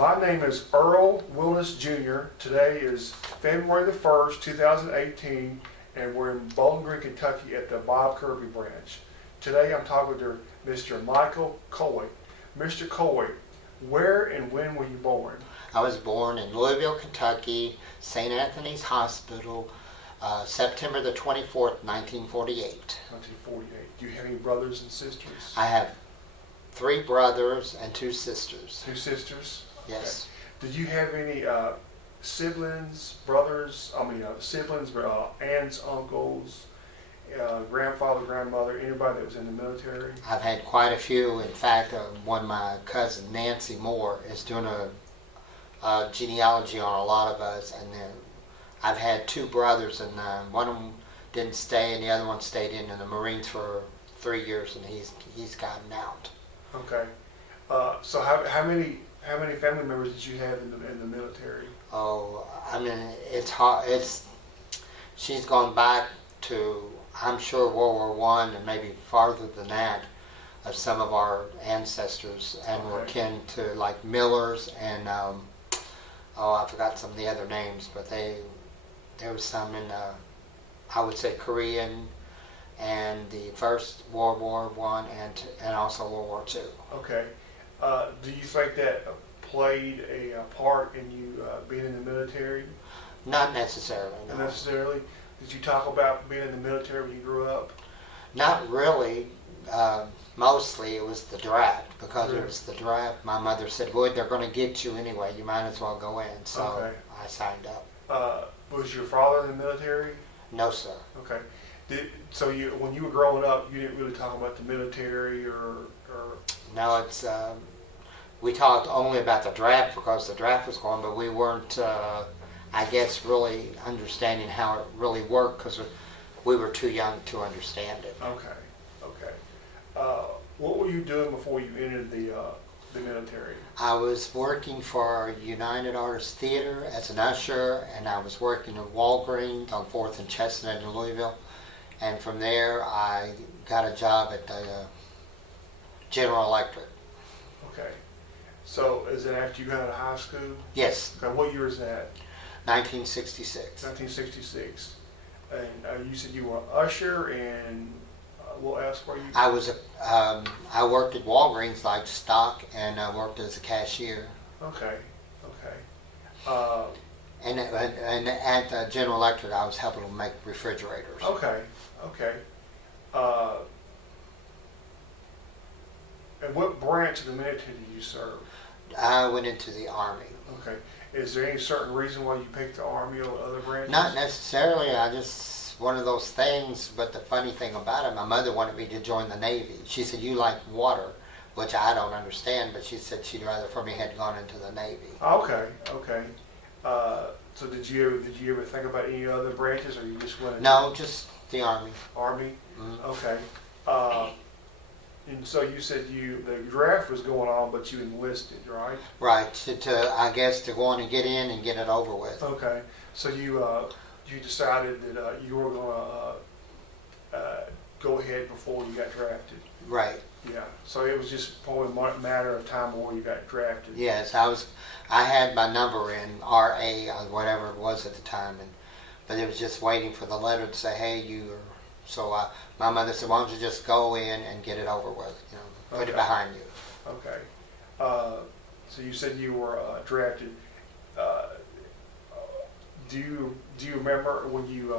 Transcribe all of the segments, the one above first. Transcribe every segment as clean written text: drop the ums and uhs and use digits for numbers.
My name is Earl Willis Jr. Today is February the 1st, 2018, and we're in Bowling Green, Kentucky at the Bob Kirby branch. Today I'm talking to Mr. Michael Coy. Mr. Coy, where and when were you born? I was born in Louisville, Kentucky, St. Anthony's Hospital, September the 24th, 1948. 1948. Do you have any brothers and sisters? I have 3 brothers and 2 sisters. 2 sisters? Yes. Okay. Did you have any siblings, brothers, siblings, aunts, uncles, grandfather, grandmother, anybody that was in the military? I've had quite a few. In fact, one of my cousin, Nancy Moore, is doing a genealogy on a lot of us. And then I've had 2 brothers, and one of them didn't stay, and the other one stayed in the Marines for 3 years, and he's gotten out. Okay. So how many family members did you have in the military? Oh, I mean, it's hard. She's gone back to, I'm sure, World War I and maybe farther than that, of some of our ancestors, and Okay. we're kin to like Millers and I forgot some of the other names, but there was some in I would say Korean and the First World War I and also World War II. Okay. Do you think that played a part in you being in the military? Not necessarily. No. Not necessarily. Did you talk about being in the military when you grew up? Not really. Mostly it was the draft. Because it was the draft, my mother said, "Boy, they're going to get you anyway. You might as well go in." So Okay. I signed up. Was your father in the military? No, sir. Okay. So when you were growing up, you didn't really talk about the military or No, it's we talked only about the draft because the draft was going, but we weren't, I guess, really understanding how it really worked because we were too young to understand it. Okay. What were you doing before you entered the military? I was working for United Artists Theater as an usher, and I was working at Walgreens on 4th and Chestnut in Louisville. And from there, I got a job at the General Electric. Okay. So is it after you got out of high school? Yes, Okay. What year is that? 1966. 1966. And you said you were an usher, and what else were you? I worked at Walgreens like stock, and I worked as a cashier. Okay. And at the General Electric, I was helping them make refrigerators. Okay. And what branch of the military did you serve? I went into the Army. Okay. Is there any certain reason why you picked the Army over other branches? Not necessarily. I just, one of those things, but the funny thing about it, my mother wanted me to join the Navy. She said, "You like water," which I don't understand, but she said she'd rather for me had gone into the Navy. Okay. So did you ever think about any other branches, or you just went into No, just the Army. Army? Mhm. Okay. And so you said the draft was going on, but you enlisted, right? Right, to I guess to go on and get in and get it over with. Okay. So you decided that you were going to go ahead before you got drafted. Right. Yeah. So it was just probably a matter of time before you got drafted. Yes, I had my number in RA or whatever it was at the time, but it was just waiting for the letter to say, "Hey, you." So my mother said, "Why don't you just go in and get it over with? Put it behind you." Okay. So you said you were drafted. Do you remember when you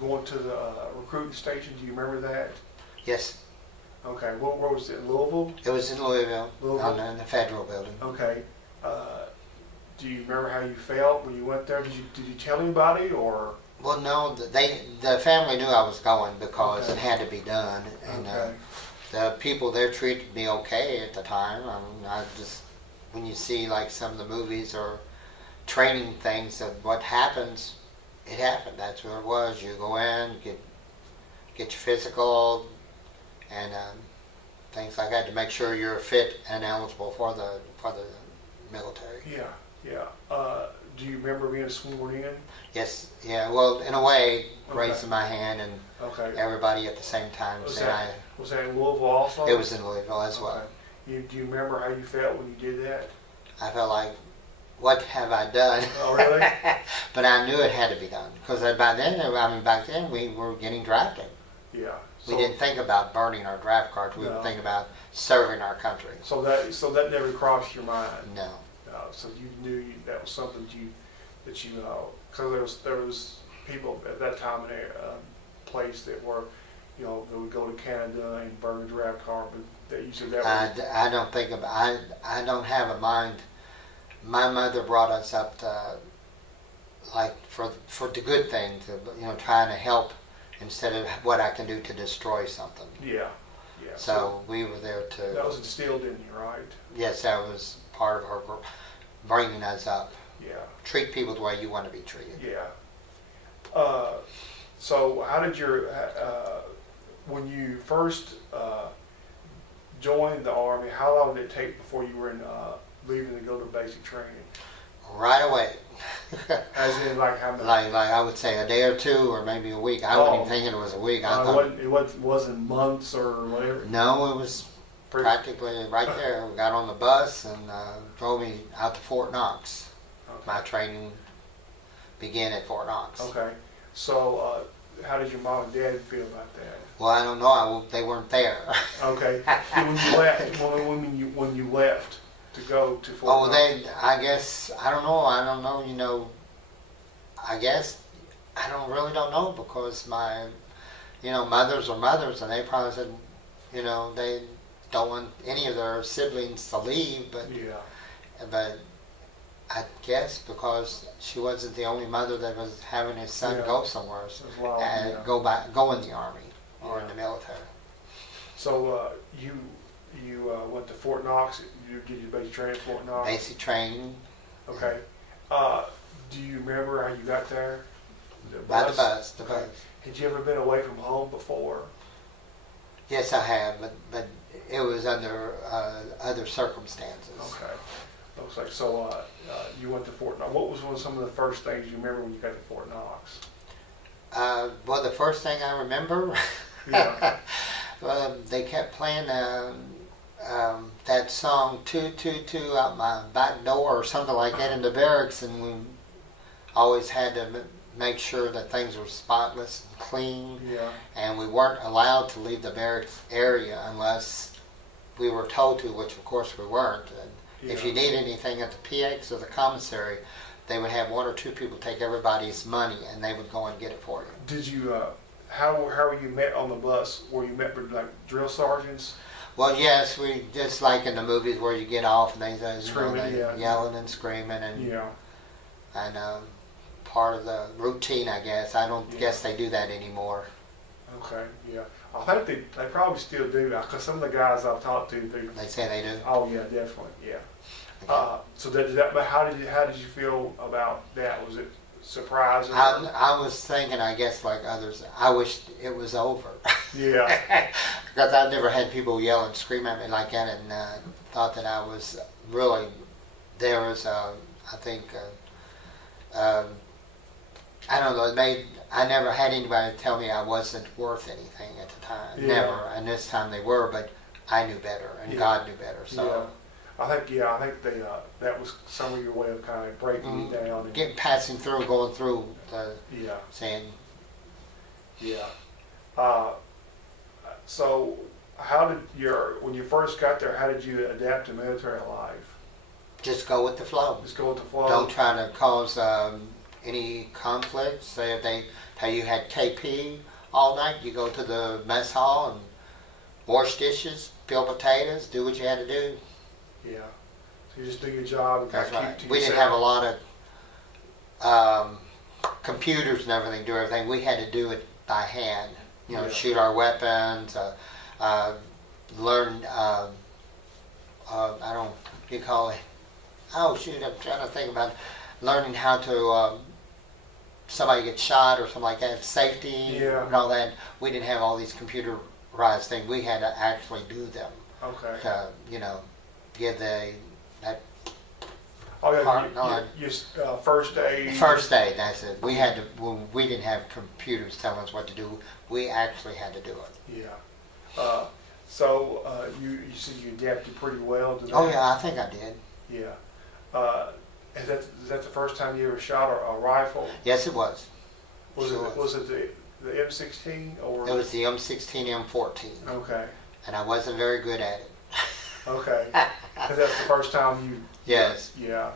going to the recruiting station? Do you remember that? Yes, Okay. Where was it? Louisville? it was in Louisville, Louisville. in the Federal Building. Okay. Do you remember how you felt when you went there? Did you tell anybody or? Well, no, the family knew I was going because Okay. it had to be done, and Okay. the people there treated me okay at the time. I mean, when you see like some of the movies or training things of what happens, it happened. That's what it was. You go in, get your physical, and things like that to make sure you're fit and eligible for the military. Yeah. Do you remember being sworn in? Yes, yeah. Well, in a way, Okay. raising my hand and Okay. everybody at the same time Was saying that in Louisville also? it was in Louisville as well. Okay. Do you remember how you felt when you did that? I felt like, what have I done? Oh, really? But I knew it had to be done because by then, back then we were getting drafted. Yeah. We didn't think about burning our draft cards. We No. were thinking about serving our country. So that never crossed your mind. No. So you knew that was something that you because there was people at that time in a place that were, that would go to Canada and burn a draft card, but that you said that was. I don't think about. I don't have a mind. My mother brought us up to, like, for the good thing, to trying to help instead of what I can do to destroy something. Yeah. So we were there to. That was instilled in you, right? Yes, that was part of her bringing us up. Yeah. Treat people the way you want to be treated. Yeah. So how did when you first joined the Army, how long did it take before you were leaving to go to basic training? Right away. As in, like how many? Like I would say a day or two, or maybe a week. I wasn't even thinking it was a week. I thought it wasn't months or whatever. no, it was practically right there. We got on the bus and drove me out to Fort Knox. Okay. My training began at Fort Knox. Okay. So how did your mom and dad feel about that? Well, I don't know. They weren't there. Okay. When you left, when you left to go to Fort Knox. I guess, I don't know. I guess, I really don't know because my, mothers are mothers and they probably said, they don't want any of their siblings to leave, but I guess because she wasn't the only mother that was having his son go somewhere and go in the Army or in the military. So you went to Fort Knox. You did your basic training at Fort Knox. Basic training. Okay. Do you remember how you got there? By the bus. Had you ever been away from home before? Yes, I have, but it was under other circumstances. Okay. Looks like so. You went to Fort Knox. What was some of the first things you remember when you got to Fort Knox? Well, the first thing I remember, they kept playing that song "Toot Toot Toot" out my back door or something like that in the barracks, and we always had to make sure that things were spotless and clean. Yeah. And we weren't allowed to leave the barracks area unless we were told to, which of course we weren't. And if you need anything at the PX or the commissary, they would have one or two people take everybody's money and they would go and get it for you. Did you, how were you met on the bus? Were you met with like drill sergeants? Well, yes, we just like in the movies where you get off and they Screaming, yelling and screaming and Yeah. and part of the routine, I guess. I don't guess they do that anymore. Okay, yeah. I think they probably still do, because some of the guys I've talked to, They say they do. oh yeah, definitely, yeah. Okay. So but how did you feel about that? Was it surprising? I was thinking, I guess, like others, I wished it was over. Yeah. Because I've never had people yell and scream at me like that, and thought that I was really, there was, I think, I don't know, I never had anybody tell me I wasn't worth anything at the time. Yeah. Never. And this time they were, but I knew better, and God knew better. So. Yeah. I think they that was some of your way of kind of breaking you down. And, Passing through, going through, yeah. saying. Yeah. So how did when you first got there, how did you adapt to military life? Just go with the flow. Just go with the flow? Don't try to cause any conflict. Say if they tell you had KP all night, you go to the mess hall and wash dishes, peel potatoes, do what you had to do. Yeah. So you just do your job and kind That's of right. keep to We yourself. didn't have a lot of computers and everything, do everything. We had to do it by hand. Shoot our weapons, learn, I don't, you call it, oh shoot, I'm trying to think about learning how to, somebody gets shot or something like that, safety and all that. We didn't have all these computerized things. We had to actually do them. Okay. To, give that Oh yeah, part your first aid. First aid, that's it. We had to. We didn't have computers telling us what to do. We actually had to do it. Yeah. So you said you adapted pretty well to that. Oh yeah, I think I did. Yeah. Is that the first time you ever shot a rifle? Yes, it was. Was Sure it was it the M16 or? It was the M16, M14, Okay. and I wasn't very good at it. Okay. Because that's the first time you. Yes. Yeah.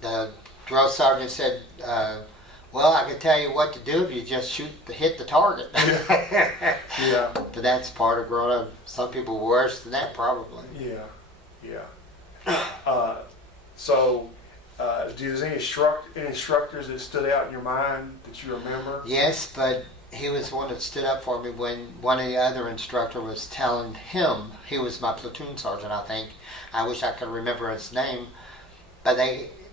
The drill sergeant said, "Well, I can tell you what to do if you just hit the target." Yeah. But that's part of growing up. Some people were worse than that, probably. Yeah. Yeah. So, do you any instructors that stood out in your mind that you remember? Yes, but he was the one that stood up for me when one of the other instructor was telling him, he was my platoon sergeant, I think. I wish I could remember his name. But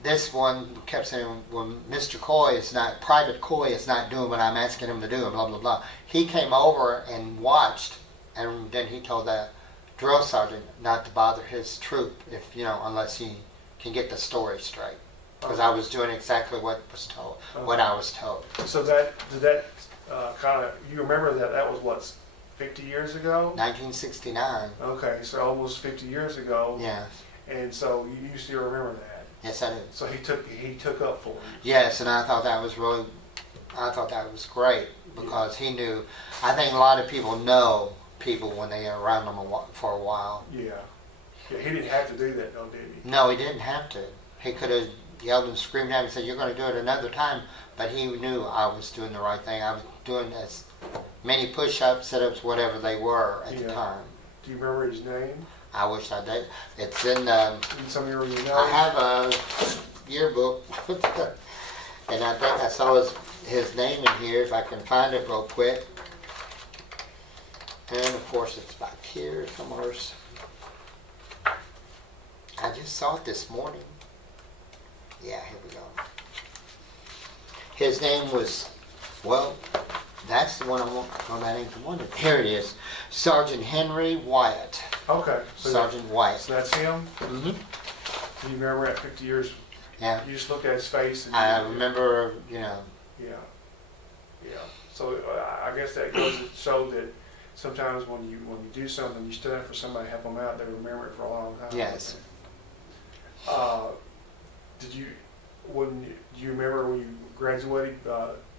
this one kept saying, well, Mr. Coy is not, Private Coy is not doing what I'm asking him to do, and blah, blah, blah. He came over and watched, and then he told the drill sergeant not to bother his troop, if unless he can get the story straight. Because I was doing exactly what I was told. So did that kind of, you remember that was what, 50 years ago? 1969. Okay, so almost 50 years ago. Yes. And so you still remember that. Yes, I do. So he took up for you. Yes, and I thought that was great because he knew. I think a lot of people know people when they are around them for a while. Yeah. Yeah, he didn't have to do that though, did he? No, he didn't have to. He could have yelled and screamed at him and said, "You're going to do it another time," but he knew I was doing the right thing. I was doing as many push-ups, sit-ups, whatever they were at the time. Do you remember his name? I wish I did. It's in Some of your notes? I have a yearbook, and I think I saw his name in here, if I can find it real quick. And of course it's back here somewhere. I just saw it this morning. Yeah, here we go. His name was, well, that's the one I want. Oh, that ain't the one. Here it is. Sergeant Henry Wyatt. Okay. Sergeant Wyatt. So that's him? Mm-hmm. Do you remember at 50 years? Yeah. You just looked at his face and I remember, Yeah. So I guess that goes to show that sometimes when you do something, you stand up for somebody, help them out, they remember it for a long time. Yes. Do you remember when you graduated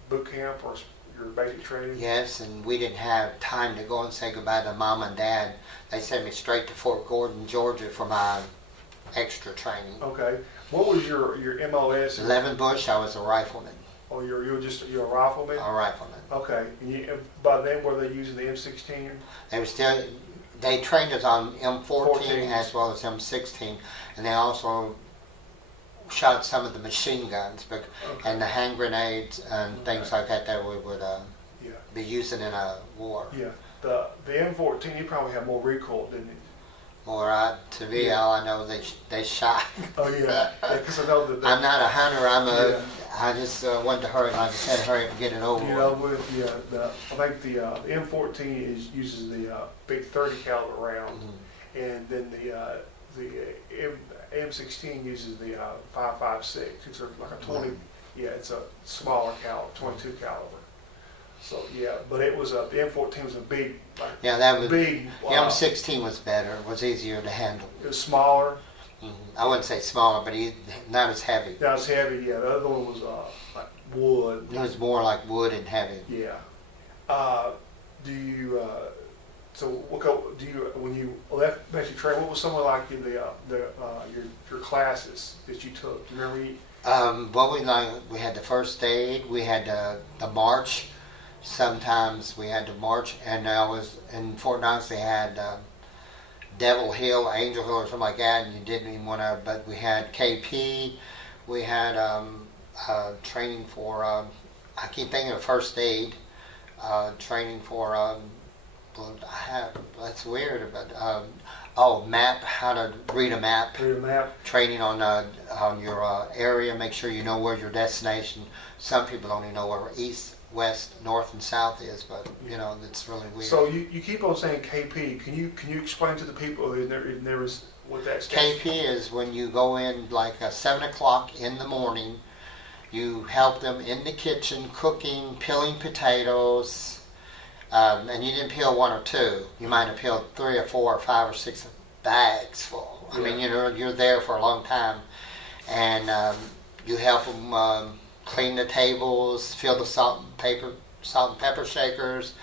boot camp or your basic training? Yes, and we didn't have time to go and say goodbye to Mom and Dad. They sent me straight to Fort Gordon, Georgia for my extra training. Okay. What was your MOS? 11 Bush, I was a rifleman. Oh, you're a rifleman? A rifleman. Okay. And by then, were they using the M16? They trained us on M14 14s. as well as M16, and they also shot some of the machine guns and the hand grenades and things like that we would be using in a war. Yeah. The M14, you probably have more recoil, didn't it? Or all I know they shot. Oh yeah, because I know that. I'm not a hunter. I just wanted to hurry. I just had to hurry up and get it over. I think the M14 uses the big 30 caliber round, and then the M16 uses the 5.56. It's like a 20. Yeah, it's a smaller caliber, 22 caliber. So yeah, but it was the M14 was a big. That was big. The M16 was better. It was easier to handle. It was smaller. I wouldn't say smaller, but not as heavy. Not as heavy. Yeah, the other one was like wood. It was more like wood and heavy. Yeah. Do you? When you left basic training, what was some of like your classes that you took? Do you remember? We had the first aid. We had the march. Sometimes we had to march, and I was in Fort Knox. They had Devil Hill, Angel Hill, or something like that, and you didn't even want to. But we had KP. We had training for. I keep thinking of first aid. Training for. That's weird, but map. How to read a map. Read a map. Training on your area. Make sure you know where your destination. Some people only know where east, west, north, and south is, but it's really weird. So you keep on saying KP. Can you explain to the people who never what that stands for? KP is when you go in like 7 o'clock in the morning. You help them in the kitchen, cooking, peeling potatoes, and you didn't peel one or two. You might have peeled 3 or 4 or 5 or 6 bags full. I mean, you're there for a long time, and you help them clean the tables, fill the salt and pepper shakers,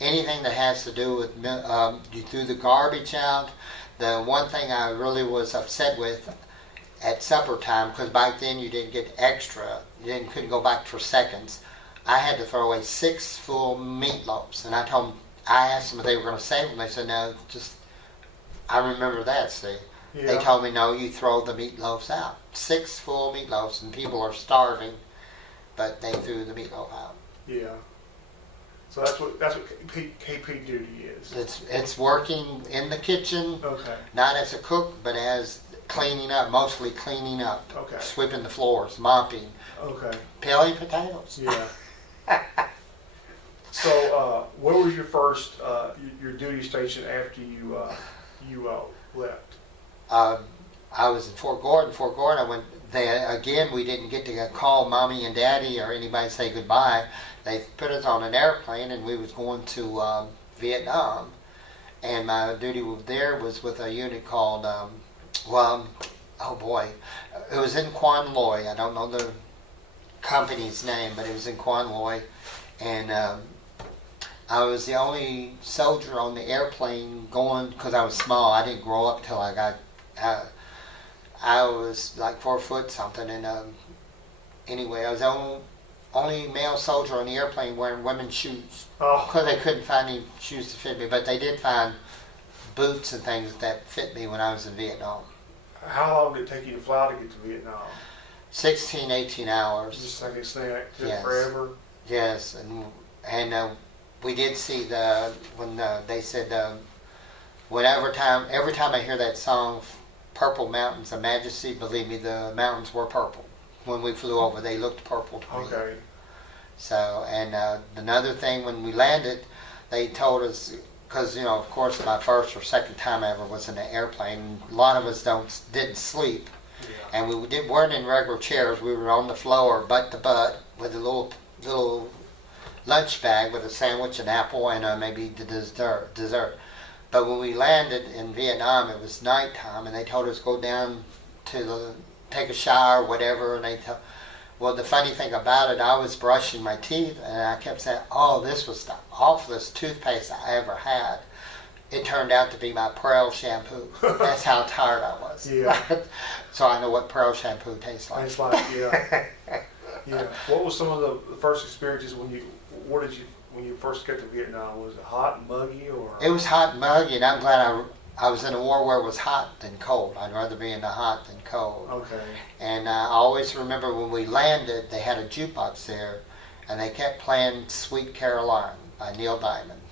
anything that has to do with you threw the garbage out. The one thing I really was upset with at supper time, because back then you didn't get extra, couldn't go back for seconds. I had to throw away 6 full meatloaves, and I asked them if they were going to save them. They said no, I remember that. See, Yeah. they told me no, you throw the meatloaves out. 6 full meatloaves, and people are starving, but they threw the meatloaf out. Yeah. So that's what KP duty is. It's working in the kitchen, Okay. not as a cook, but as cleaning up, mostly cleaning up, Okay. sweeping the floors, mopping, Okay. peeling potatoes. Yeah. So, where was your first your duty station after you left? I was in Fort Gordon. Fort Gordon, I went there again. We didn't get to call mommy and daddy or anybody say goodbye. They put us on an airplane, and we was going to Vietnam. And my duty there was with a unit called, it was in Quan Loy. I don't know the company's name, but it was in Quan Loy. And I was the only soldier on the airplane going, because I was small. I didn't grow up till I got, I was like 4 foot something. And anyway, I was the only male soldier on the airplane wearing women's shoes. Oh. Because they couldn't find any shoes to fit me. But they did find boots and things that fit me when I was in Vietnam. How long did it take you to fly to get to Vietnam? 16, 18 hours. Just like a snack, took Yes. forever. Yes, and we did see when they said every time I hear that song, "Purple Mountains of Majesty," believe me, the mountains were purple. When we flew over, they looked purple to me. Okay. So, and another thing, when we landed, they told us, because of course, my first or second time ever was in an airplane. A lot of us didn't sleep. Yeah. And we weren't in regular chairs. We were on the floor, butt to butt, with a little lunch bag with a sandwich, an apple, and maybe the dessert. But when we landed in Vietnam, it was nighttime, and they told us go down to take a shower, whatever. And well, the funny thing about it, I was brushing my teeth, and I kept saying, "Oh, this was the awfulest toothpaste I ever had." It turned out to be my Pearl shampoo. That's how tired I was. Yeah. So I know what Pearl shampoo tastes like. It's like, yeah. Yeah. What was some of the first experiences when you first got to Vietnam? Was it hot and muggy, or? It was hot and muggy, and I'm glad I was in a war where it was hot than cold. I'd rather be in the hot than cold. Okay. And I always remember when we landed, they had a jukebox there, and they kept playing "Sweet Caroline" by Neil Diamond.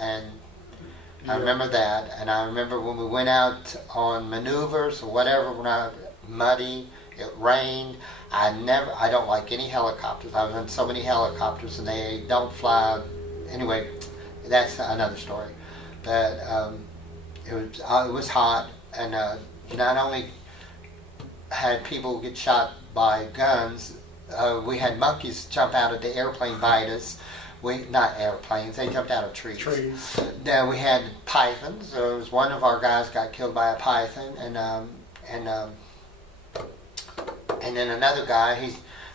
And I remember that, and I remember when we went out on maneuvers or whatever, muddy, it rained. I don't like any helicopters. I was in so many helicopters, and they don't fly. Anyway, that's another story. But it was hot, and you not only had people get shot by guns, we had monkeys jump out of the airplane bite us. Not airplanes, they jumped out of trees. Now we had pythons. There was one of our guys got killed by a python, and then another guy,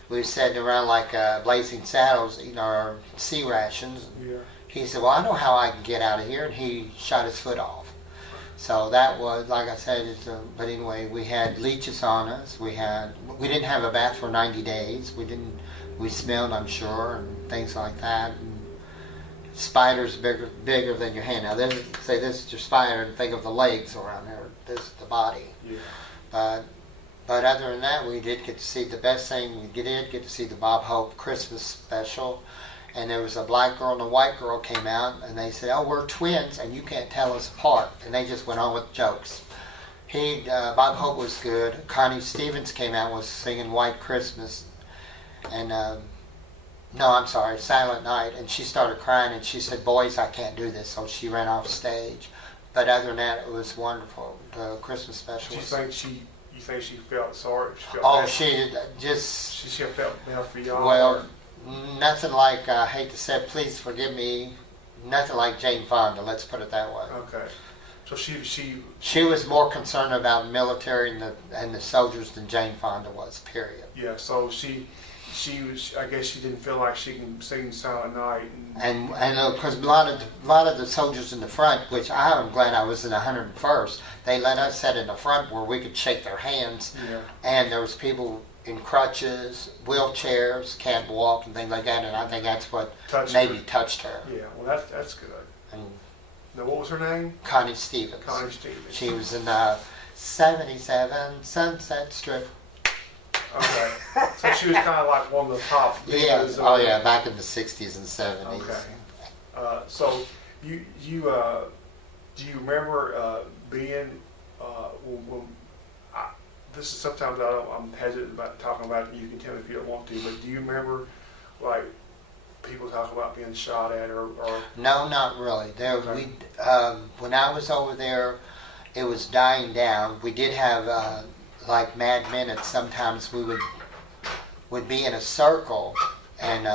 we were sitting around like Blazing Saddles eating our sea rations. Yeah. He said, "Well, I know how I can get out of here," and he shot his foot off. So that was, like I said, but anyway, we had leeches on us. We didn't have a bath for 90 days. We smelled, I'm sure, and things like that. And spiders bigger than your hand. Now, this is your spider, and think of the legs around there. This is the body. Yeah. But other than that, we did get to see the best thing. We did get to see the Bob Hope Christmas special. And there was a black girl and a white girl came out, and they said, "Oh, we're twins, and you can't tell us apart." And they just went on with jokes. Bob Hope was good. Connie Stevens came out and was singing White Christmas. And Silent Night, and she started crying, and she said, "Boys, I can't do this," so she ran off stage. But other than that, it was wonderful. The Christmas special. You think she felt sorry? She felt bad for y'all? Well, nothing like, I hate to say, please forgive me, nothing like Jane Fonda, let's put it that way. Okay. So she She was more concerned about military and the soldiers than Jane Fonda was. Period. yeah. So she was. I guess she didn't feel like she can sing Silent Night. And because a lot of the soldiers in the front, which I'm glad I was in the 101st, they let us sit in the front where we could shake their hands. Yeah. And there was people in crutches, wheelchairs, can't walk, and things like that. And I think that's what touched her. Yeah. Well, that's good. And Now, what was her name? Connie Stevens. Connie Stevens. She was in 77 Sunset Strip. Okay. So she was kind of like one of the top. Yeah. divas Oh of- yeah, back in the 60s and 70s. Okay. So you do you remember being when this is sometimes I'm hesitant about talking about it. You can tell me if you don't want to, but do you remember like people talking about being shot at or No, not really. There, Okay. when I was over there, it was dying down. We did have like Mad Minutes. Sometimes we would be in a circle and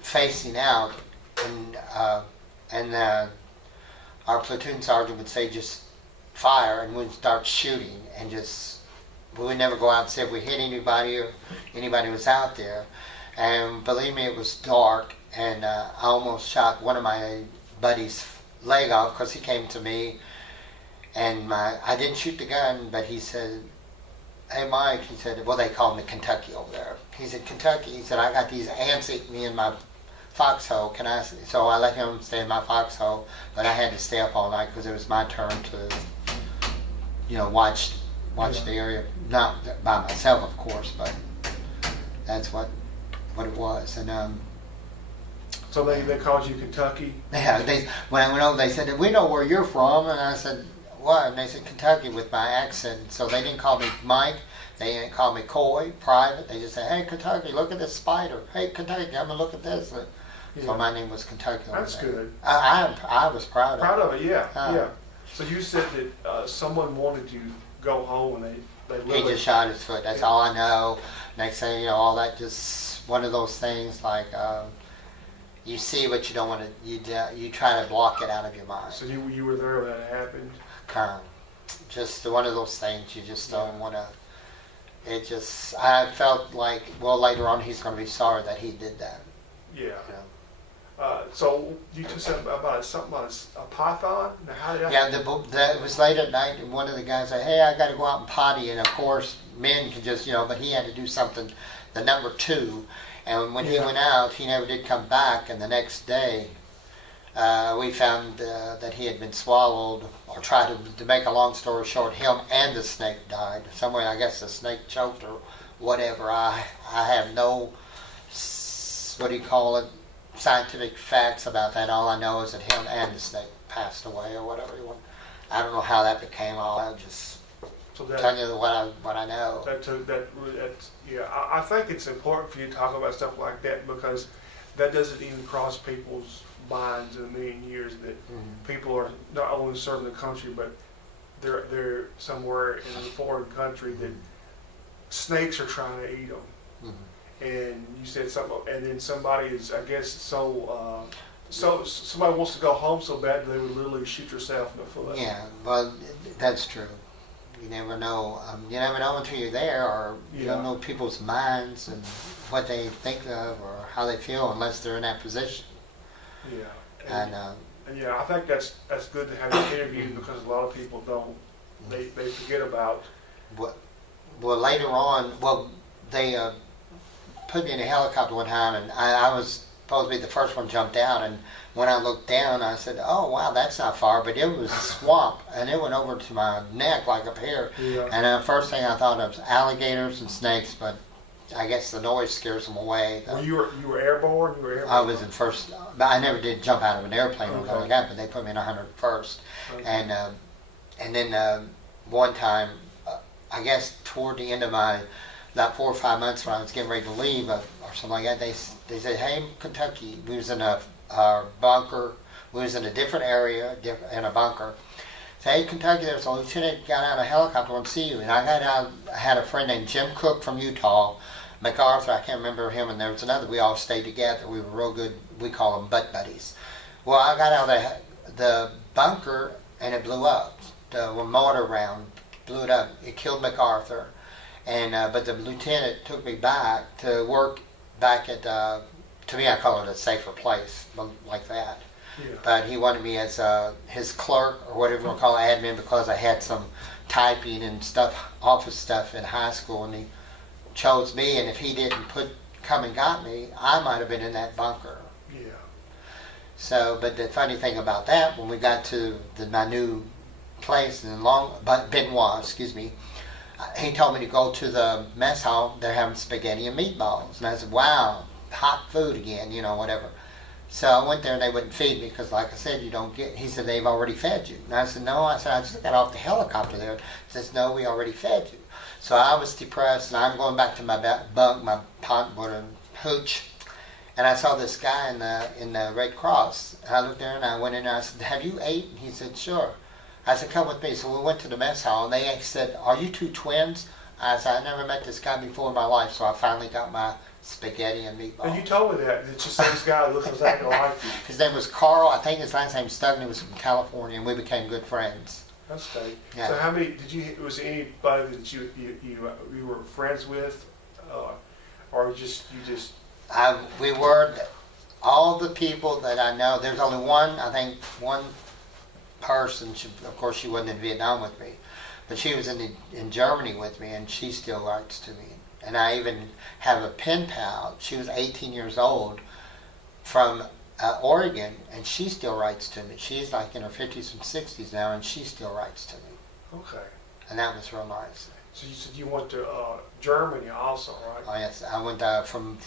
facing out, and our platoon sergeant would say just fire, and we'd start shooting, and just we would never go out and say if we hit anybody or anybody was out there. And believe me, it was dark, and I almost shot one of my buddies' leg off because he came to me, and I didn't shoot the gun, but he said, "Hey Mike," he said, well, they call me Kentucky over there. He said, "Kentucky," he said, "I got these ants eating me in my foxhole. Can I?" So I let him stay in my foxhole, but I had to stay up all night because it was my turn to, watch the area, not by myself, of course, but that's what it was. And so they called you Kentucky? yeah, when I went over, they said, "We know where you're from," and I said, "What?" And they said, "Kentucky," with my accent. So they didn't call me Mike. They didn't call me Coy, Private. They just said, "Hey, Kentucky, look at this spider. Hey, Kentucky, come and look at this." So Yeah. my name was Kentucky. That's good. I was proud of it. Proud of it, yeah, Uh, yeah. So you said that someone wanted you to go home and they He literally just shot his foot. That's Yeah. all I know. Next thing, all that, just one of those things like you see what you don't want to, you try to block it out of your mind. So you were there when that happened? Just one of those things you just don't want to. It just, I felt like, well, later on he's going to be sorry that he did that. Yeah. You know? So you just said about something about a python? Now, how did Yeah, it was late at night, and one of the guys said, "Hey, I got to go out and potty," and of course men can just, but he had to do something, the number 2, and when he Yeah. went out, he never did come back, and the next day we found that he had been swallowed, or tried to make a long story short, him and the snake died. Somewhere, I guess the snake choked or whatever. I have no, what do you call it, scientific facts about that. All I know is that him and the snake passed away or whatever you want. I don't know how that became. I'll just so tell you what I know. yeah. I think it's important for you to talk about stuff like that because that doesn't even cross people's minds in a million years that people are not only serving the country but they're somewhere in a foreign country that snakes are trying to eat them. And you said something, and then somebody is, I guess, so somebody wants to go home so bad that they would literally shoot yourself in the foot. Yeah, well, that's true. You never know. You never know until you're there, or you don't know people's minds and what they think of or how they feel unless they're in that position. Yeah. And yeah, I think that's good to have this interview because a lot of people don't. They forget about. well, later on, they put me in a helicopter one time, and I was supposed to be the first one jumped out, and when I looked down, I said, "Oh wow, that's not far," but it was a swamp, and it went over to my neck like up here. Yeah. And the first thing I thought of was alligators and snakes, but I guess the noise scares them away. Well, you were airborne. You were airborne. I was in first, but I never did jump out of an airplane or anything like that. But they put me in 101st, Okay. and then one time, I guess toward the end of about 4 or 5 months when I was getting ready to leave or something like that, they said, "Hey, Kentucky," we was in a bunker. We was in a different area, in a bunker. Say, "Hey, Kentucky, there's a lieutenant got out of a helicopter and see you." And I got out. I had a friend named Jim Cook from Utah, Mccarthy, I can't remember him, and there was another. We all stayed together. We were real good. We call them butt buddies. Well, I got out of the bunker, and it blew up. The mortar round blew it up. It killed MacArthur, and but the lieutenant took me back to work back at. To me, I call it a safer place, like that. Yeah. But he wanted me as his clerk or whatever you want to call it, admin, because I had some typing and stuff, office stuff in high school, and he chose me. And if he didn't come and got me, I might have been in that bunker. Yeah. So, but the funny thing about that, when we got to my new place in Benoit, excuse me, he told me to go to the mess hall. They're having spaghetti and meatballs, and I said, "Wow, hot food again," whatever. So I went there and they wouldn't feed me because, like I said, you don't get. He said they've already fed you, and I said no. I said I just got off the helicopter there. He says no, we already fed you. So I was depressed, and I'm going back to my bunk, my hooch, and I saw this guy in the Red Cross. And I looked there and I went in and I said, "Have you ate?" And he said, "Sure." I said, "Come with me." So we went to the mess hall, and they said, "Are you two twins?" I said, "I never met this guy before in my life," so I finally got my spaghetti and meatballs. And you told me that you said this guy looks exactly like you. His name was Carl. I think his last name was Stuggan. He was from California, and we became good friends. That's great. Yeah. So how many was there anybody that you were friends with, or you just? We were all the people that I know. There's only one person. Of course, she wasn't in Vietnam with me, but she was in Germany with me, and she still writes to me. And I even have a pen pal. She was 18 years old from Oregon, and she still writes to me. She's like in her 50s and 60s now, and she still writes to me. Okay. And that was real nice. So you said you went to Germany also, right? Oh yes, I went from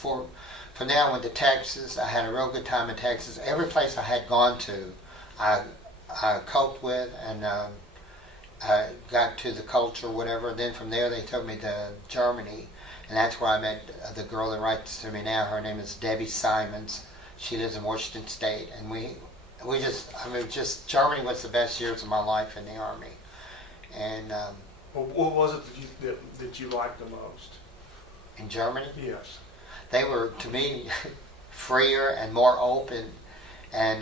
there. I went to Texas. I had a real good time in Texas. Every place I had gone to, I coped with and I got to the culture, whatever. Then from there, they took me to Germany, and that's where I met the girl that writes to me now. Her name is Debbie Simons. She lives in Washington State, and Germany was the best years of my life in the Army. And what was it that you liked the most? In Germany? Yes. They were, to me, freer and more open, and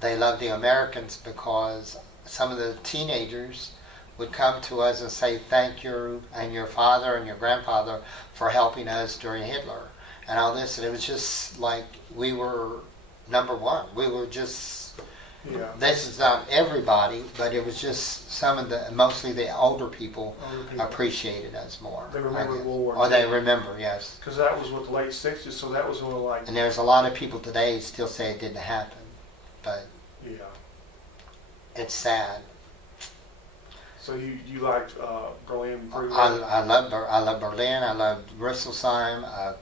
they loved the Americans because some of the teenagers would come to us and say thank you and your father and your grandfather for helping us during Hitler and all this, and it was just like we were number one. We were just, this is not everybody, but it was just mostly the older people appreciated us more. They remember World War II. Oh, they remember, yes. Because that was the late 60s, so that was when And there's a lot of people today who still say it didn't happen, but it's sad. So you liked Berlin pretty I well? love Berlin. I love Rüsselsheim.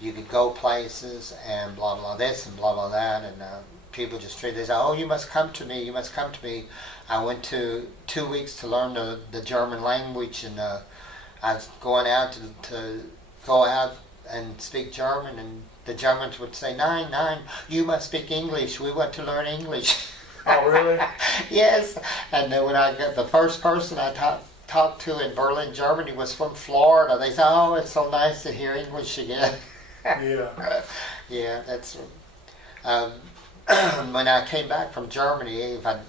You could go places and blah blah this and blah blah that, and people just treat. They say, "Oh, you must come to me. You must come to me." I went to 2 weeks to learn the German language, and I was going out to go out and speak German, and the Germans would say, "Nein, you must speak English. We want to learn English." Oh, really? Yes. And then when I got the first person I talked to in Berlin, Germany, was from Florida. They said, "Oh, it's so nice to hear English again." Yeah. Yeah, that's. When I came back from Germany, if I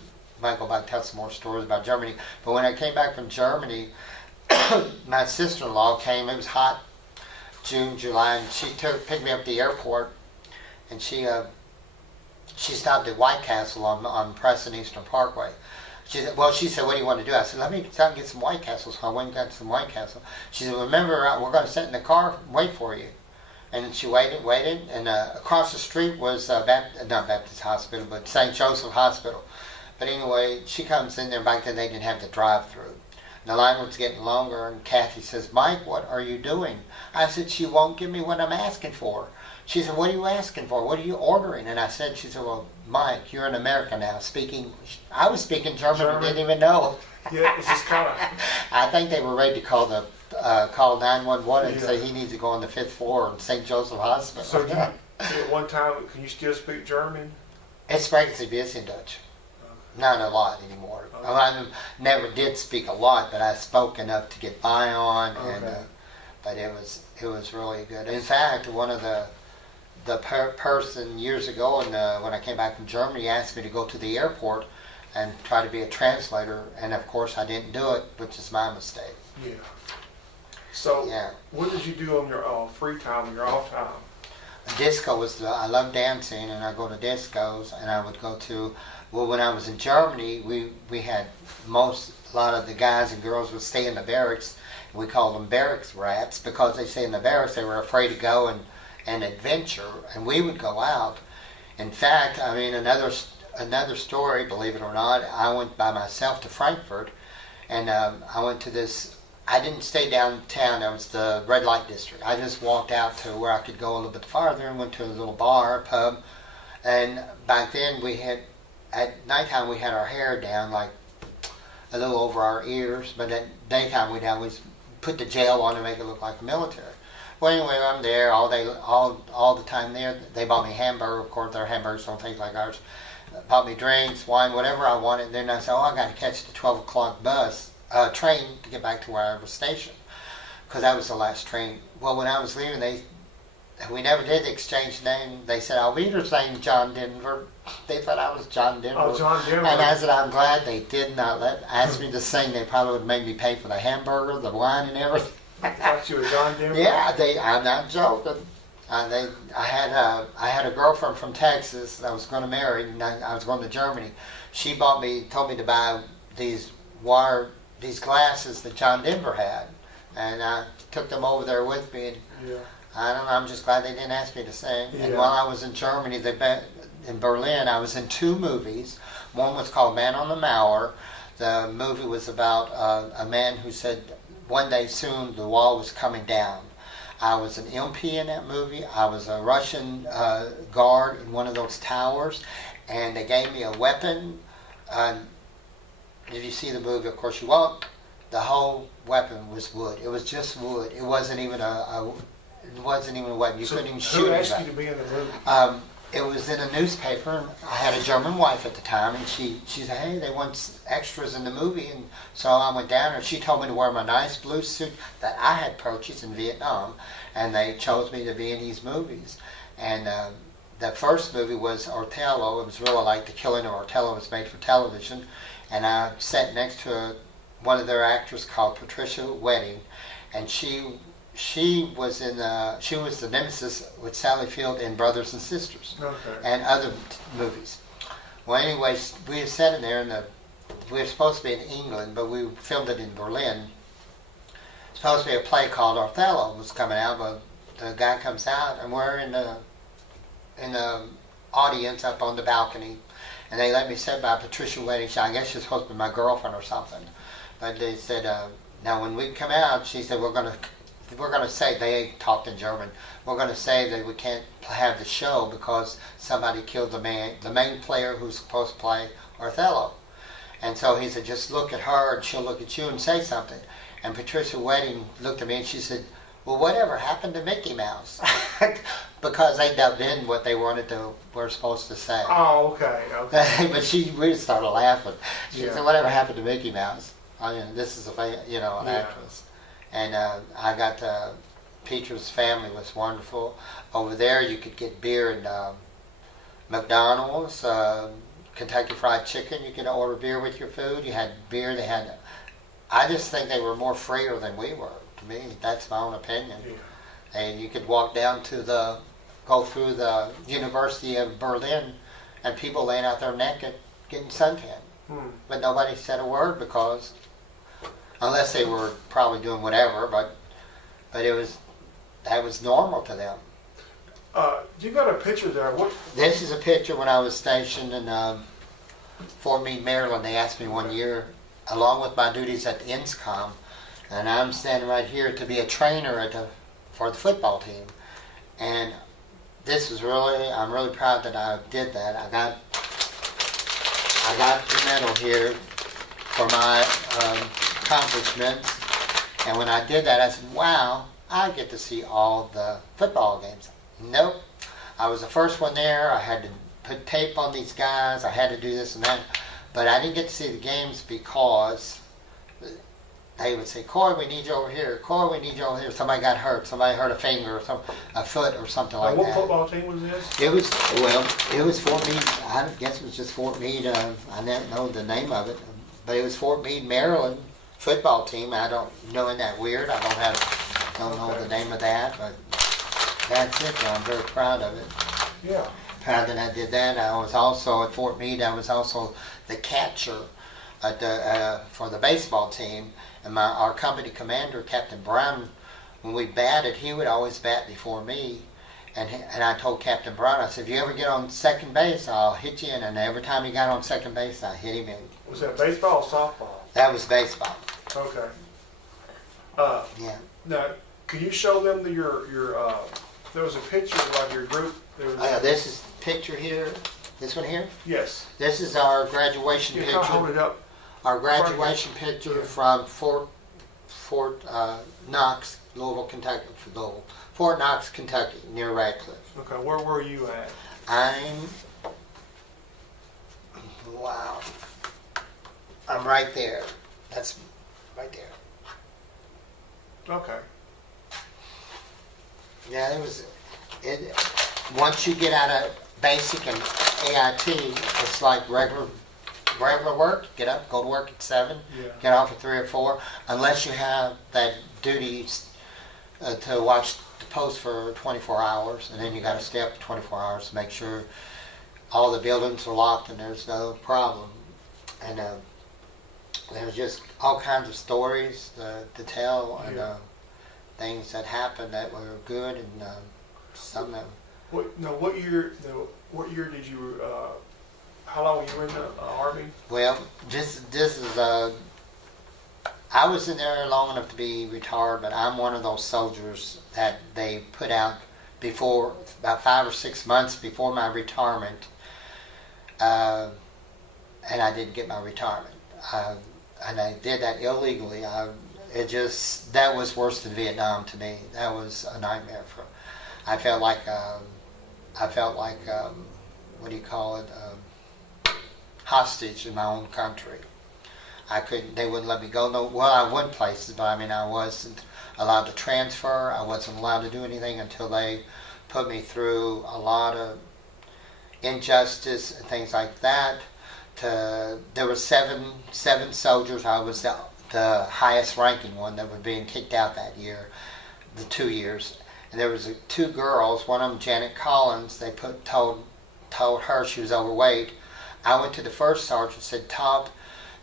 might go back and tell some more stories about Germany, but when I came back from Germany, my sister-in-law came. It was hot, June, July, and she picked me up at the airport, and she stopped at White Castle on Preston Eastern Parkway. She said, "What do you want to do?" I said, "Let me stop and get some White Castles." So I went and got some White Castle. She said, "Remember, we're going to sit in the car and wait for you." And she waited, and across the street was not Baptist Hospital, but St. Joseph Hospital. But anyway, she comes in there. Back then they didn't have the drive-through. The line was getting longer, and Kathy says, "Mike, what are you doing?" I said, "She won't give me what I'm asking for." She said, "What are you asking for? What are you ordering?" And she said, "Well, Mike, you're in America now, speaking." I was speaking German and didn't even know. Yeah, it's just kind of. I think they were ready to call 911 and say he needs to go on the 5th floor in St. Joseph Hospital. So at one time, can you still speak German? Ich spreche ein bisschen Dutch. Not a lot anymore. Okay. I never did speak a lot, but I spoke enough to get by on, and but it was really good. In fact, one of the person years ago, when I came back from Germany, asked me to go to the airport and try to be a translator. And of course, I didn't do it, which is my mistake. Yeah. So, Yeah. what did you do on your free time, your off time? Disco I love dancing, and I go to discos, and I would go to, well, when I was in Germany, we had a lot of the guys and girls would stay in the barracks. We called them barracks rats because they stayed in the barracks. They were afraid to go and adventure, and we would go out. In fact, I mean, another story, believe it or not, I went by myself to Frankfurt, and I went to this. I didn't stay downtown. That was the red light district. I just walked out to where I could go a little bit farther and went to a little bar, pub. And back then at nighttime we had our hair down like a little over our ears, but at daytime we'd always put the gel on to make it look like the military. Well, anyway, I'm there all day, all the time there. They bought me hamburger. Of course, their hamburgers don't taste like ours. Bought me drinks, wine, whatever I wanted. And then I said, I got to catch the 12 o'clock train to get back to where I was stationed, because that was the last train. Well, when I was leaving, we never did exchange name. They said, "Our leader's name John Denver." They thought I was John Denver. Oh, John Denver. And I said, "I'm glad they did not ask me to sing. They probably would have made me pay for the hamburger, the wine, and everything." I thought you were John Denver? Yeah, I'm not joking. I had a girlfriend from Texas that I was going to marry, and I was going to Germany. She told me to buy these glasses that John Denver had, and I took them over there with me. And Yeah. I don't know. I'm just glad they didn't ask me to sing. Yeah. And while I was in Germany, in Berlin, I was in 2 movies. One was called Man on the Mauer. The movie was about a man who said one day soon the wall was coming down. I was an MP in that movie. I was a Russian guard in one of those towers, and they gave me a weapon. If you see the movie, of course you won't. The whole weapon was wood. It was just wood. It wasn't even a weapon. You couldn't even shoot Who it. asked you to be in the movie? It was in a newspaper. I had a German wife at the time, and she said, "Hey, they want extras in the movie." And so I went down, and she told me to wear my nice blue suit that I had purchased in Vietnam, and they chose me to be in these movies. And the first movie was Othello. It was really like The Killing of Othello. It was made for television, and I sat next to one of their actors called Patricia Wedding, and she was the nemesis with Sally Field in Brothers and Sisters. Okay. And other movies. Well, anyways, we were sitting there, and we were supposed to be in England, but we filmed it in Berlin. Supposed to be a play called Othello was coming out, but the guy comes out, and we're in the audience up on the balcony, and they let me sit by Patricia Wedding. I guess she's supposed to be my girlfriend or something. But they said, now when we come out, she said, we're going to say, they talked in German, we're going to say that we can't have the show because somebody killed the main player who's supposed to play Othello. And so he said, just look at her and she'll look at you and say something. And Patricia Wedding looked at me and she said, well, whatever happened to Mickey Mouse? Because they dubbed in what they were supposed to say. Oh, okay. But we started laughing. She Yeah. said, whatever happened to Mickey Mouse? I mean, this is an Yeah. actress. And I got Peter's family was wonderful. Over there, you could get beer in McDonald's, Kentucky Fried Chicken. You could order beer with your food. You had beer. I just think they were more freer than we were. To me, that's my own opinion. Yeah. And you could walk down go through the University of Berlin, and people laying out there naked, getting suntan. But nobody said a word because, unless they were probably doing whatever, but that was normal to them. You got a picture there. What? This is a picture when I was stationed in Fort Meade, Maryland. They asked me one year, along with my duties at the INSCOM, and I'm standing right here to be a trainer for the football team. And I'm really proud that I did that. I got the medal here for my accomplishments. And when I did that, I said, wow, I get to see all the football games. Nope. I was the first one there. I had to put tape on these guys. I had to do this and that. But I didn't get to see the games because they would say, Corey, we need you over here. Corey, we need you over here. Somebody got hurt. Somebody hurt a finger or a foot or something like What that. football team was this? It was Fort Meade. I guess it was just Fort Meade. I don't know the name of it, but it was Fort Meade, Maryland football team. I don't know, isn't that weird? I don't know the name of that, but that's it. Though. I'm very proud of it. Yeah. Proud that I did that. I was also at Fort Meade. I was also the catcher at for the baseball team. And our company commander, Captain Brown, when we batted, he would always bat before me. And I told Captain Brown, I said, if you ever get on second base, I'll hit you in. And every time he got on second base, I hit him in. Was that baseball or softball? That was baseball. Okay. Yeah. Now, can you show them your there was a picture of like your group. There was, This is picture here. This one here. yes. This is our graduation You picture. can hold it up. Our graduation picture from Fort Knox, Louisville, Kentucky. Fort Knox, Kentucky, near Radcliffe. Okay, where were you at? I'm right there. That's right there. Okay. Yeah, once you get out of basic and AIT, it's like regular work. Get up, go to work at 7, Yeah. get off at 3 or 4, unless you have that duty to watch the post for 24 hours, and then you got to stay up 24 hours to make sure all the buildings are locked and there's no problem. And there's just all kinds of stories to tell, and things that happened that were good, and some that. What year did you? How long were you in the Army? Well, this is I was in there long enough to be retired, but I'm one of those soldiers that they put out before, about 5 or 6 months before my retirement, and I didn't get my retirement, and I did that illegally. That was worse than Vietnam to me. That was a nightmare I felt like what do you call it? Hostage in my own country. They wouldn't let me go. I went places, but I wasn't allowed to transfer. I wasn't allowed to do anything until they put me through a lot of injustice and things like that. There were seven soldiers. I was the highest ranking one that was being kicked out that year, the 2 years. And there was 2 girls, one of them Janet Collins, they told her she was overweight. I went to the first sergeant and said, Top,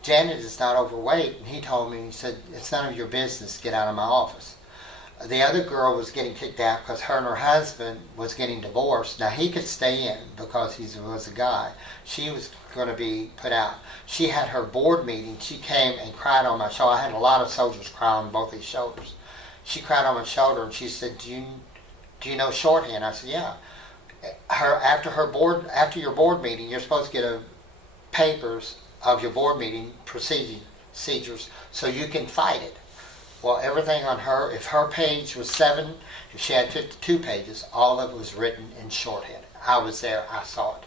Janet is not overweight. And he told me, he said, it's none of your business, get out of my office. The other girl was getting kicked out because her and her husband was getting divorced. Now he could stay in because he was a guy. She was going to be put out. She had her board meeting. She came and cried on my shoulder. I had a lot of soldiers cry on both these shoulders. She cried on my shoulder and she said, do you know shorthand? I said, yeah. After your board meeting, you're supposed to get papers of your board meeting procedures so you can fight it. Well, everything on her, if her page was 7, if she had 52 pages, all of it was written in shorthand. I was there, I saw it.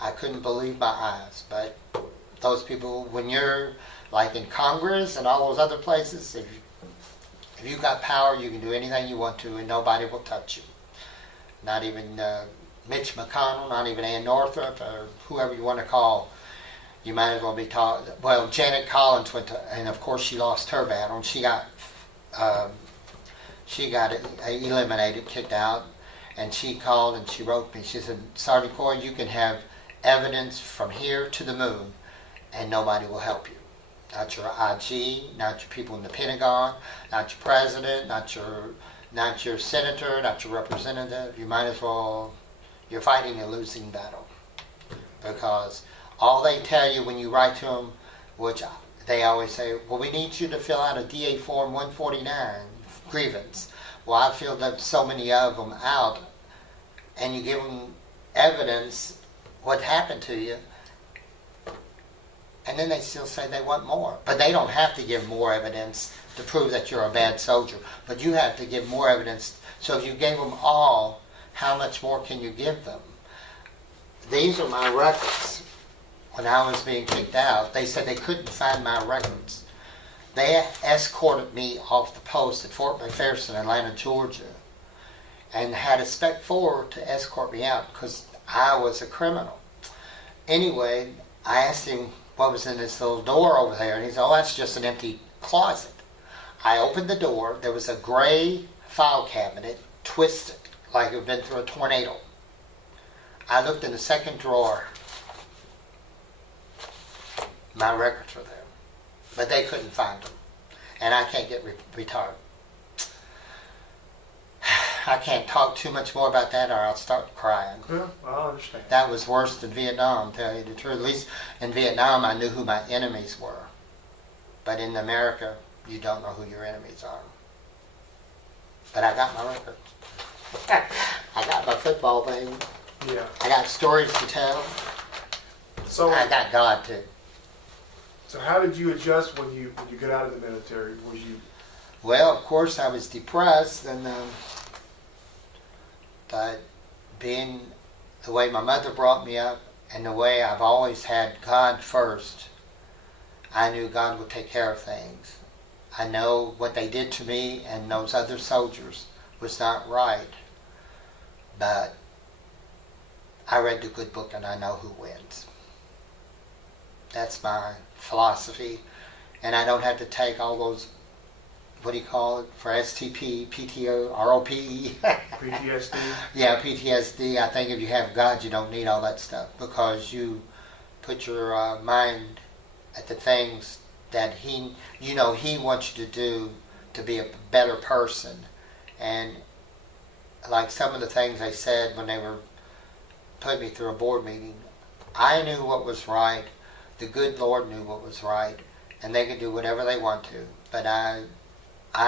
I couldn't believe my eyes, but those people, when you're like in Congress and all those other places, if you got power, you can do anything you want to and nobody will touch you. Not even Mitch McConnell, not even Ann Northrop, or whoever you want to call. You might as well be taught. Well, Janet Collins went to, and of course she lost her battle, and she got eliminated, kicked out, and she called and she wrote me. She said, Sergeant Corey, you can have evidence from here to the moon, and nobody will help you. Not your IG, not your people in the Pentagon, not your president, not your senator, not your representative. You might as well, you're fighting a losing battle. Because all they tell you when you write to them, which they always say, well, we need you to fill out a DA Form 149, grievance. Well, I filled up so many of them out, and you give them evidence what happened to you, and then they still say they want more. But they don't have to give more evidence to prove that you're a bad soldier. But you have to give more evidence. So if you gave them all, how much more can you give them? These are my records. When I was being kicked out, they said they couldn't find my records. They escorted me off the post at Fort McPherson, Atlanta, Georgia, and had a Spec 4 to escort me out because I was a criminal. Anyway, I asked him what was in this little door over there, and he said, oh, that's just an empty closet. I opened the door. There was a gray file cabinet, twisted like it had been through a tornado. I looked in the second drawer. My records were there, but they couldn't find them, and I can't get retired. I can't talk too much more about that, or I'll start crying. Yeah, I understand. That was worse than Vietnam, to tell you the truth. At least in Vietnam, I knew who my enemies were, but in America, you don't know who your enemies are. But I got my records. I got my football thing. Yeah. I got stories to tell. So I got God too. So how did you adjust when you got out of the military? Was you Well, of course, I was depressed, and but being the way my mother brought me up and the way I've always had God first, I knew God would take care of things. I know what they did to me and those other soldiers was not right, but I read the good book and I know who wins. That's my philosophy, and I don't have to take all those, what do you call it, for STP, PTO, ROPE? PTSD? Yeah, PTSD. I think if you have God, you don't need all that stuff because you put your mind at the things that He wants you to do to be a better person. And like some of the things they said when they were putting me through a board meeting, I knew what was right. The good Lord knew what was right, and they could do whatever they want to. But I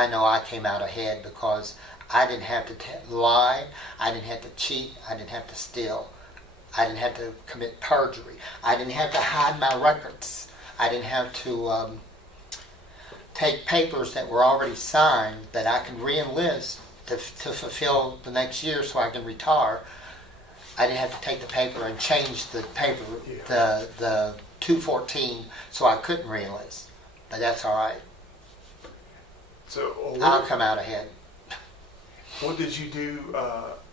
know I came out ahead because I didn't have to lie, I didn't have to cheat, I didn't have to steal, I didn't have to commit perjury, I didn't have to hide my records, I didn't have to take papers that were already signed that I can re-enlist to fulfill the next year so I can retire. I didn't have to take the paper and change the paper, the 214, so I couldn't re-enlist. But that's all right. So I'll come out ahead. what did you do?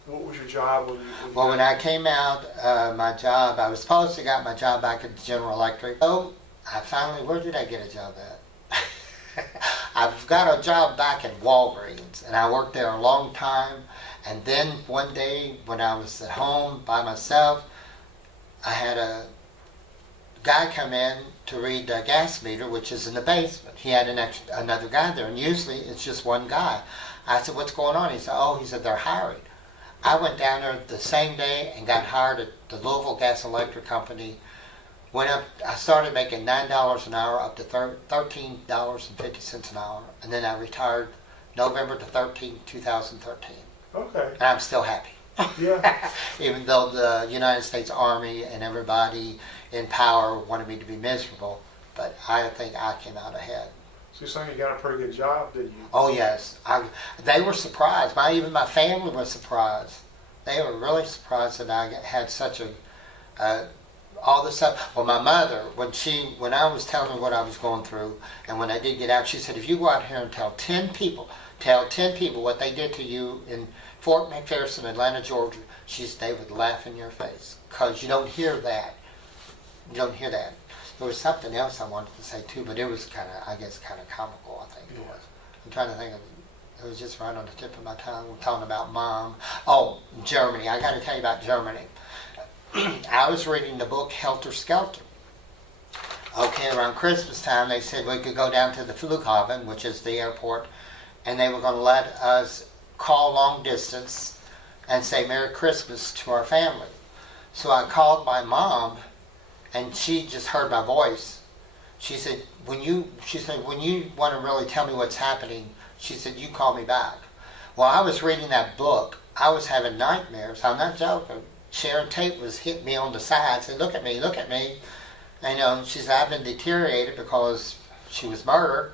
What was your job when you? Well, when I came out, my job, I was supposed to got my job back at General Electric. Oh, I finally, where did I get a job at? I've got a job back at Walgreens, and I worked there a long time. And then one day, when I was at home by myself, I had a guy come in to read the gas meter, which is in the basement. He had another guy there, and usually it's just one guy. I said, what's going on? He said, they're hiring. I went down there the same day and got hired at the Louisville Gas and Electric Company. Went up, I started making $9 an hour up to $13.50 an hour, and then I retired November the 13th, 2013. Okay. And I'm still happy. Yeah. Even though the United States Army and everybody in power wanted me to be miserable, but I think I came out ahead. So you're saying you got a pretty good job, didn't you? Oh yes, they were surprised. Even my family was surprised. They were really surprised that I had such all this stuff. Well, my mother, when I was telling her what I was going through, and when I did get out, she said, if you go out here and tell 10 people what they did to you in Fort McPherson, Atlanta, Georgia, they would laugh in your face, because you don't hear that. You don't hear that. There was something else I wanted to say too, but it was kind of comical, I think it was. I'm trying to think of it. Was just right on the tip of my tongue. We're talking about Mom. Oh, Germany. I got to tell you about Germany. I was reading the book Helter Skelter. Okay, around Christmas time, they said we could go down to the Flughafen, which is the airport, and they were going to let us call long distance and say Merry Christmas to our family. So I called my mom, and she just heard my voice. She said, when you want to really tell me what's happening, she said, you call me back. Well, I was reading that book. I was having nightmares. I'm not joking. Sharon Tate was hitting me on the side, said, look at me, look at me. And she said, I've been deteriorated because she was murdered.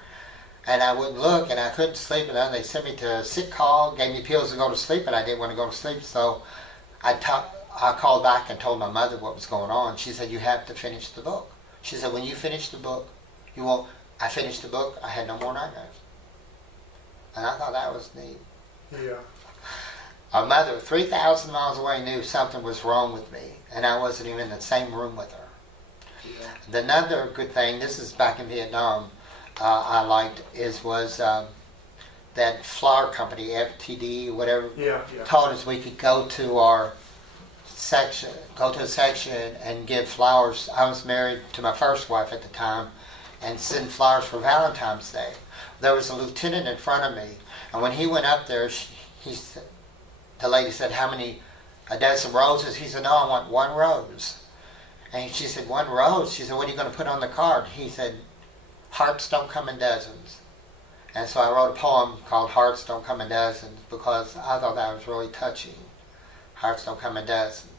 And I wouldn't look, and I couldn't sleep. And then they sent me to a sick call, gave me pills to go to sleep, and I didn't want to go to sleep. So I called back and told my mother what was going on. She said, you have to finish the book. She said, when you finish the book, you won't. I finished the book. I had no more nightmares. And I thought that was neat. Yeah. Our mother, 3,000 miles away, knew something was wrong with me, and I wasn't even in the same room with her. Yeah. Another good thing, this is back in Vietnam, I liked, was that flower company, FTD, whatever, Yeah. Yeah. told us we could go to our section, and give flowers. I was married to my first wife at the time, and send flowers for Valentine's Day. There was a lieutenant in front of me, and when he went up there, the lady said, "How many? A dozen roses?" He said, "No, I want one rose." And she said, "One rose?" She said, "What are you going to put on the card?" He said, "Hearts don't come in dozens." And so I wrote a poem called "Hearts Don't Come in Dozens" because I thought that was really touching. Hearts don't come in dozens.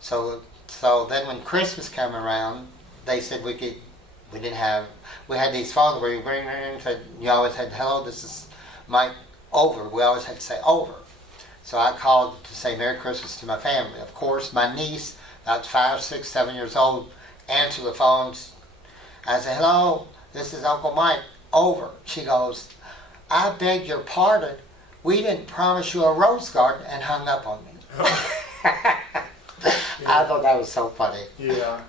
So then when Christmas came around, they said we had these phones where you bring in, said, you always had, "Hello, this is Mike, over." We always had to say over. So I called to say Merry Christmas to my family. Of course, my niece, about 5, 6, 7 years old, answered the phones. I said, "Hello, this is Uncle Mike, over." She goes, "I beg your pardon, we didn't promise you a rose garden," and hung up on me. I thought that was so funny. Yeah.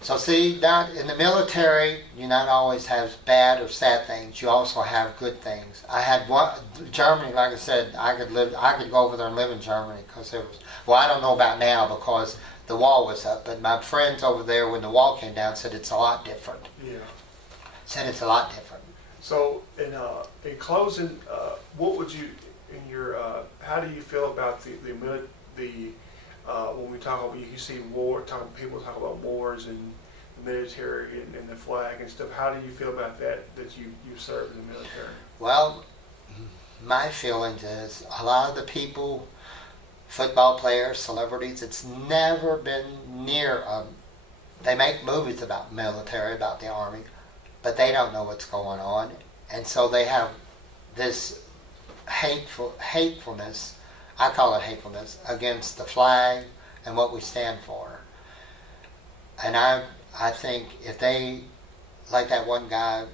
So see, not in the military, you not always have bad or sad things. You also have good things. I had Germany, like I said, I could go over there and live in Germany because it was. Well, I don't know about now because the wall was up. But my friends over there, when the wall came down, said it's a lot different. Yeah. Said it's a lot different. So in closing, what would you how do you feel about when we talk about, you see people talk about wars and the military and the flag and stuff. How do you feel about that you served in the military? Well, my feelings is a lot of the people, football players, celebrities, it's never been near they make movies about military, about the army, but they don't know what's going on. And so they have this hatefulness, I call it hatefulness, against the flag and what we stand for. And I think if they, like that one guy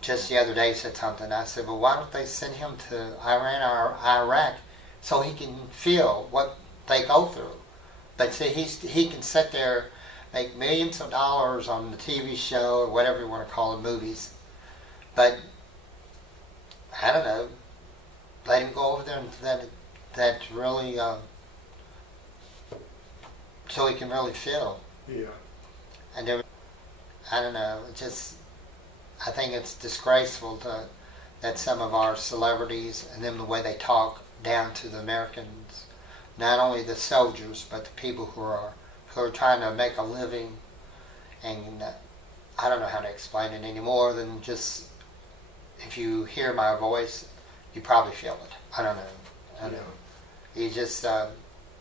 just the other day said something, I said, well, why don't they send him to Iran or Iraq so he can feel what they go through? But see, he can sit there, make millions of dollars on the TV show or whatever you want to call it, movies. But, I don't know, let him go over there and that really, so he can really feel. Yeah. And there, I don't know, I think it's disgraceful that some of our celebrities and them the way they talk down to the Americans, not only the soldiers, but the people who are trying to make a living. And I don't know how to explain it any more than just, if you hear my voice, you probably feel it. I don't know. You just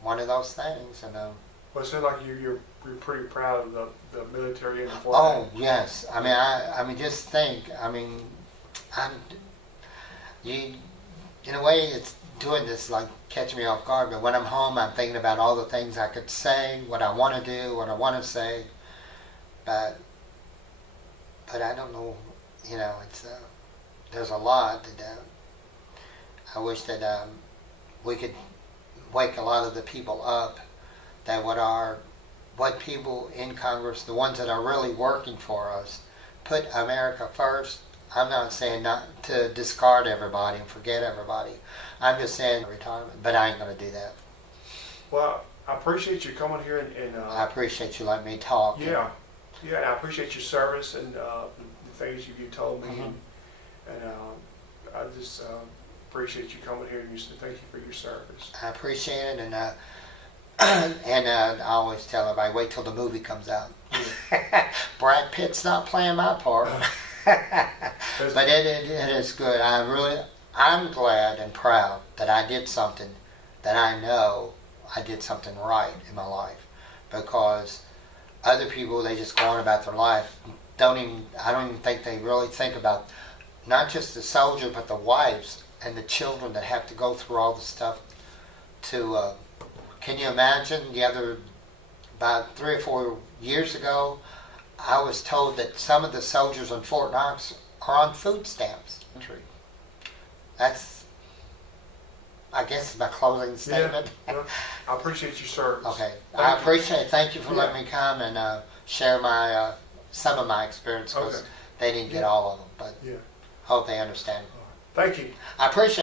one of those things. And well, it sounds like you're pretty proud of the military and the flag. oh yes, I mean, just think. I mean, in a way, it's doing this like catching me off guard. But when I'm home, I'm thinking about all the things I could say, what I want to do, what I want to say. But I don't know. It's there's a lot that I wish that we could wake a lot of the people up, that what people in Congress, the ones that are really working for us, put America first. I'm not saying not to discard everybody and forget everybody. I'm just saying retirement, but I ain't going to do that. Well, I appreciate you coming here and I appreciate you letting me talk. Yeah, and I appreciate your service and the things you told me, Mm-hmm. and I just appreciate you coming here and thank you for your service. I appreciate it, and I always tell everybody, wait till the movie comes out. Brad Pitt's not playing my part. But it is good. I'm glad and proud that I did something that I know I did something right in my life, because other people, they just go on about their life. I don't even think they really think about not just the soldier, but the wives and the children that have to go through all the stuff can you imagine about 3 or 4 years ago, I was told that some of the soldiers in Fort Knox are on food stamps. That's, I guess, my closing statement. Well, I appreciate you, sir. Okay, Thank I you. appreciate it. Thank you for Yeah. letting me come and share my some of my experience, because Okay. they didn't get Yeah. all of them, but Yeah. hope they understand. Thank you. I appreciate